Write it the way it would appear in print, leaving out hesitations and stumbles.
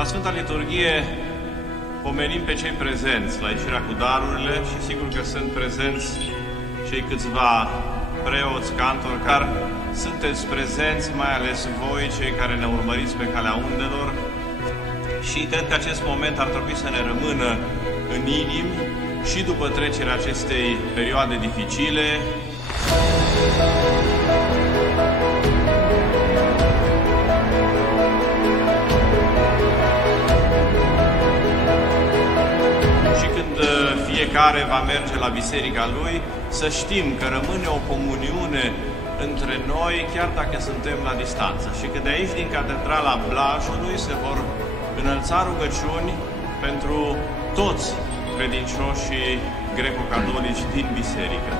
La Sfânta Liturghie pomenim pe cei prezenți la ieșirea cu darurile și sigur că sunt prezenți cei câțiva preoți, cantori, care sunteți prezenți, mai ales voi, cei care ne urmăriți pe calea undelor, și cred că acest moment ar trebui să ne rămână în inimi și după trecerea acestei perioade dificile. Și când fiecare va merge la biserica lui, să știm că rămâne o comuniune între noi, chiar dacă suntem la distanță. Și că de aici, din Catedrala Blajului, se vor înălța rugăciuni pentru toți credincioșii greco-catolici din biserică.